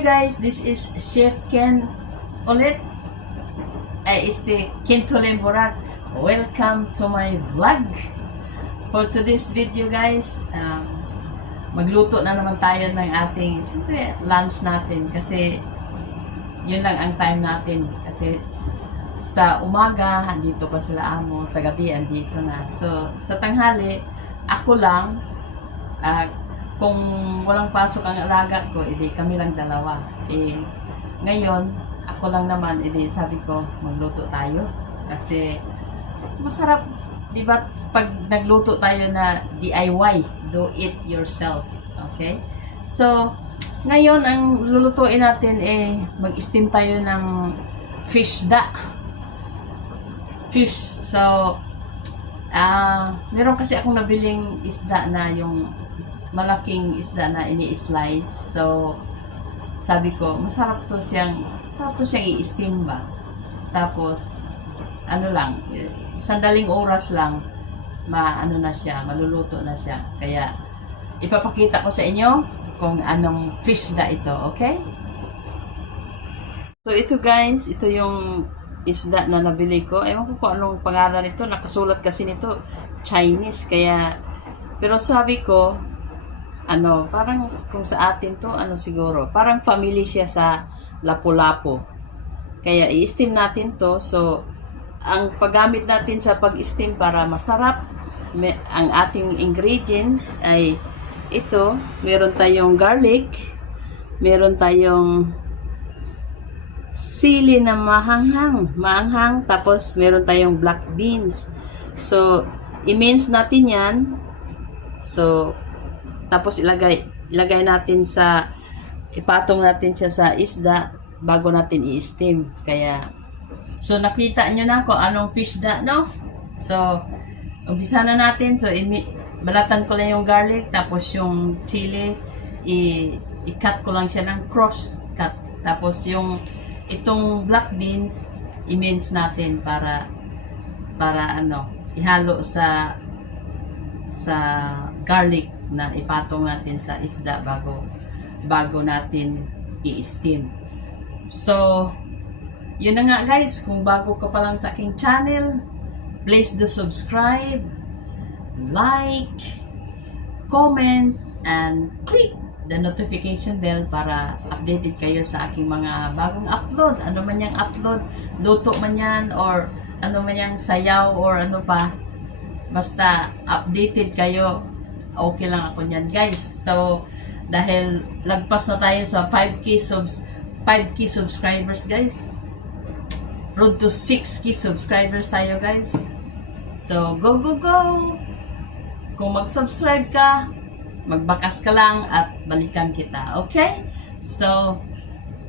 Hi guys, this is Chef Ken ulit. Ken Tolemborak. Welcome to my vlog. For today's video guys, magluto na naman tayo ng ating siyempre lunch natin kasi yun lang ang time natin kasi sa umaga andito pa sila amo, sa gabi andito na. So sa tanghali ako lang, kung walang pasok ang alaga ko, edi kami lang dalawa. Ngayon, ako lang naman, edi sabi ko, magluto tayo. Kasi, masarap, di ba, pag nagluto tayo na DIY, do it yourself. Okay? So, ngayon, ang lulutuin natin, mag-steam tayo ng fish da. Fish. So, meron kasi akong nabiling isda na yung malaking isda na ini-slice. So, sabi ko, masarap to siyang i-steam ba. Tapos, ano lang, sandaling oras lang, maano na siya, maluluto na siya. Kaya, ipapakita ko sa inyo kung anong fish da ito, okay? So, ito guys, ito yung isda na nabili ko. Ewan ko kung anong pangalan nito. Nakasulat kasi nito, Chinese. Kaya, pero sabi ko, parang kung sa atin to, siguro, parang family siya sa lapu-lapu. Kaya i-steam natin to. So, ang paggamit natin sa pag-steam para masarap, ang ating ingredients ay ito. Meron tayong garlic, meron tayong sili na maanghang, tapos meron tayong black beans. So, i-mince natin yan. So, tapos ilagay natin ipatong natin siya sa isda bago natin i-steam. Kaya, so nakita nyo na kung anong fish da, no? So, umpisa na natin. So, balatan ko lang yung garlic, tapos yung chili, i-cut ko lang siya ng cross cut. Tapos itong black beans, i-mince natin para ihalo sa garlic na ipatong natin sa isda bago natin i-steam. So, yun na nga guys, kung bago ka pa lang sa aking channel, please do subscribe, like, comment, and click the notification bell para updated kayo sa aking mga bagong upload. Ano man yung upload, luto man yan, or ano man yung sayaw, or ano pa, basta updated kayo, okay lang ako niyan guys. So, dahil lagpas na tayo sa 5K subscribers guys. Road to 6K subscribers tayo guys. So, go! Kung mag-subscribe ka, magbakas ka lang at balikan kita. Okay? So,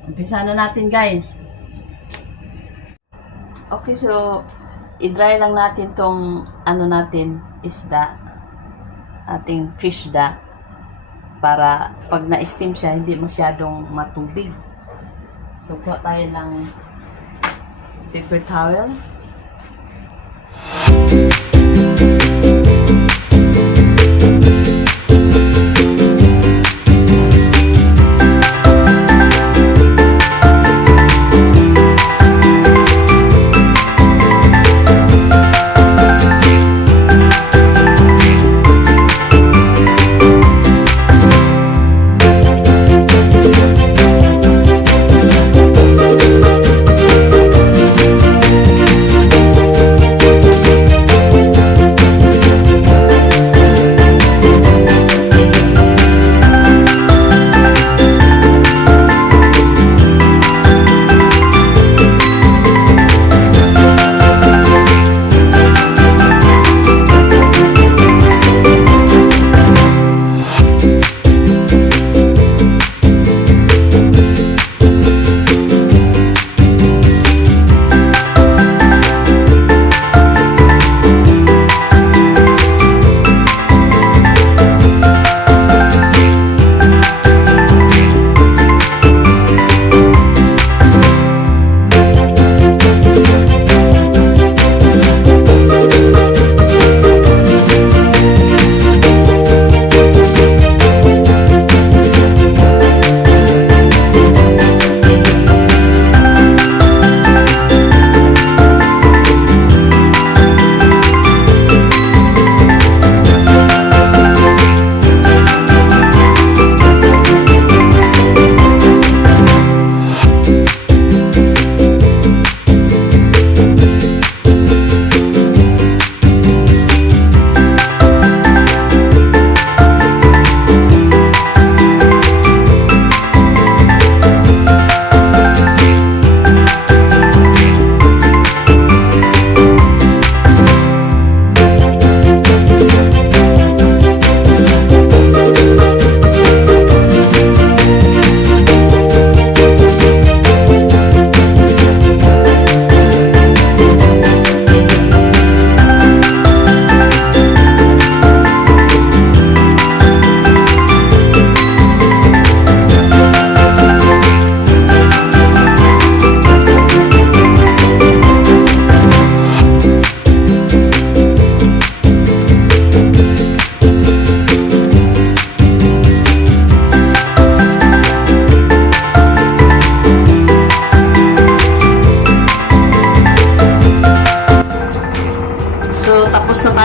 umpisa na natin guys. Okay, so i-dry lang natin tong isda, ating fish da, para pag na-steam siya hindi masyadong matubig. So kuha tayo ng paper towel.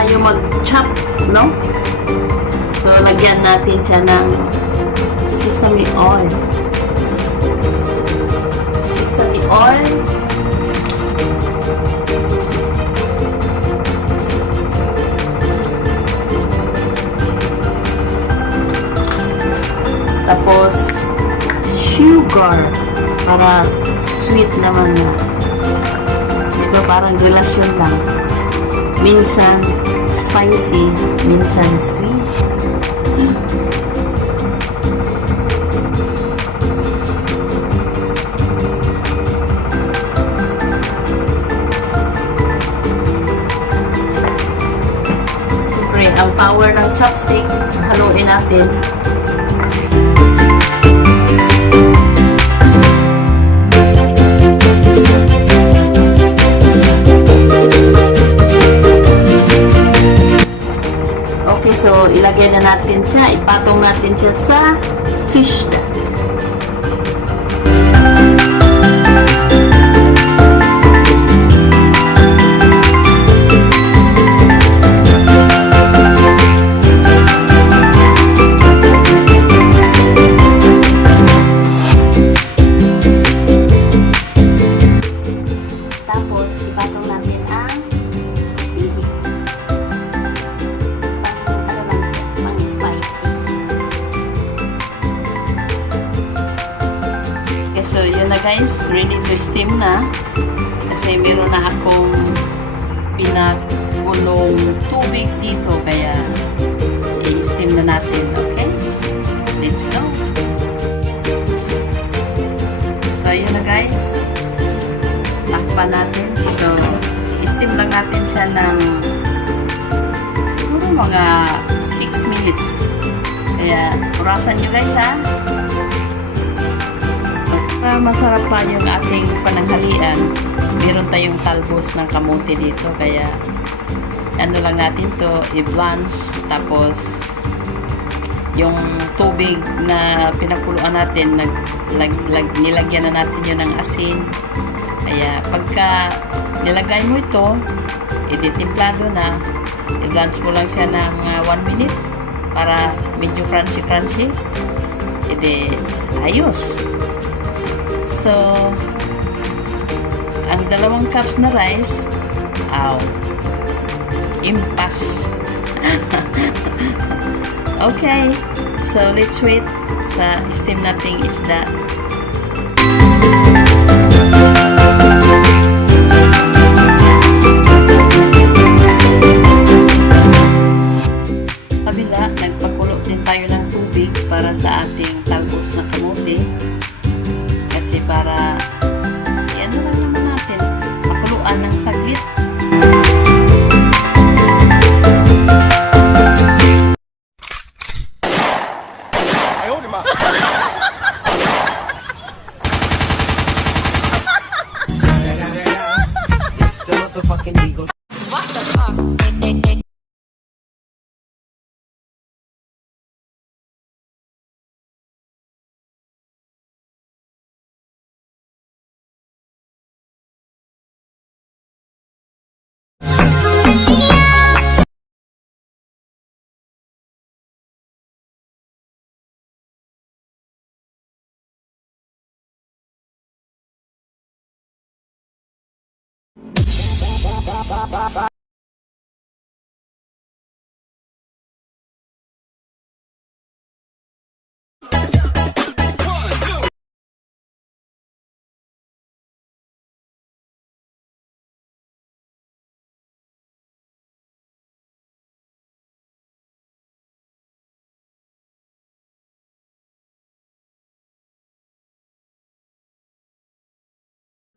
tayo mag-chop, no? So, lagyan natin siya ng sesame oil. Sesame oil. Tapos, sugar. Para sweet naman na. Ito parang relasyon lang. Minsan spicy, minsan sweet. Siyempre, ang power ng chopstick, haluin natin. Okay, so ilagay na natin siya, ipatong natin siya sa fish. Tapos ipatong natin ang sili. Okay, so yun na guys, ready to steam na. Kasi meron na akong pinagulong tubig dito, kaya i-steam na natin. Okay? Let's go! So yun na guys, takpan natin. So, i-steam lang natin siya ng siguro mga 6 minutes. Kaya, orasan nyo guys ha. Para masarap pa yung ating pananghalian, meron tayong talbos ng kamote dito. Kaya, ano lang natin to, i-blanch. Tapos, yung tubig na pinakuluan natin, nilagyan na natin yun ng asin. Kaya, pagka nilagay mo ito, ititimplado na, i-blanch mo lang siya ng 1 minute para medyo crunchy. Ayos. So, ang 2 cups na rice, impas. Okay, so let's wait sa steam nating isda. Kabila, nagpakulo din tayo ng tubig para sa ating talbos na kamote. Kasi para, yan na lang naman natin, pakuluan ng saglit. Ayaw, di ba? What the fuck?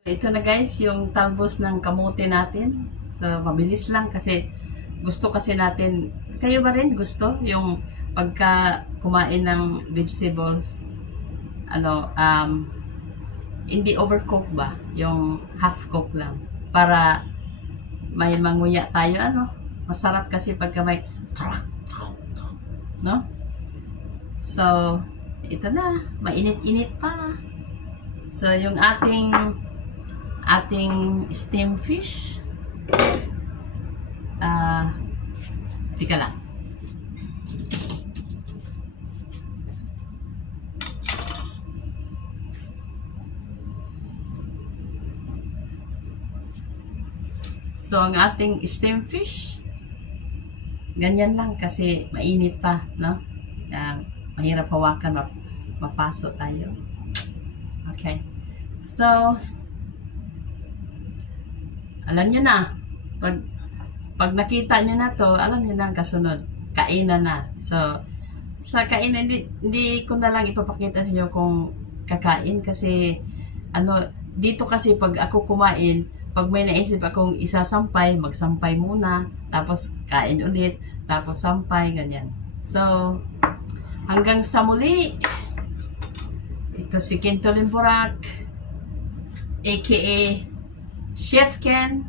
Ito na guys, yung talbos ng kamote natin. So, mabilis lang kasi gusto kasi natin, kayo ba rin gusto yung pagka kumain ng vegetables, hindi overcook ba? Yung half cook lang. Para may manguya tayo, masarap kasi pagka may no? So, ito na, mainit-init pa. So, yung ating steam fish, Tika lang. So, ang ating steam fish, ganyan lang kasi mainit pa, no? Mahirap hawakan, mapaso tayo. Okay. So, alam nyo na, pag nakita nyo na to, alam nyo na ang kasunod. Kainan na. So, sa kainan, hindi ko na lang ipapakita sa inyo kung kakain kasi, dito kasi pag ako kumain, pag may naisip akong isasampay, magsampay muna, tapos kain ulit, tapos sampay, ganyan. So, hanggang sa muli, ito si Kinto Limburak, aka Chef Ken,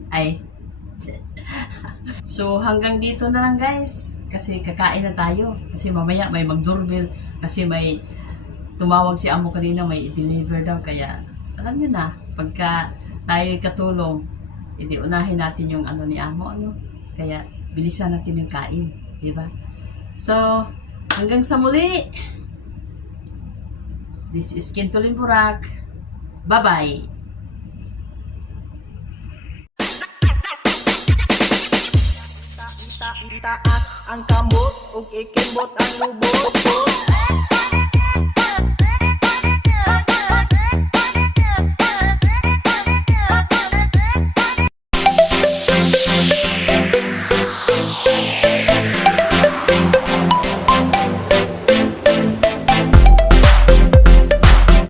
So, hanggang dito na lang guys, kasi kakain na tayo, kasi mamaya may mag-doorbell, kasi may tumawag si amo kanina, may i-deliver daw, kaya alam nyo na, pagka tayo'y katulong, hindi unahin natin yung ni amo, kaya bilisan natin yung kain, di ba? So, hanggang sa muli, this is Kinto Limburak, bye-bye! Itaas ang kamot ug ikimot ang lubot.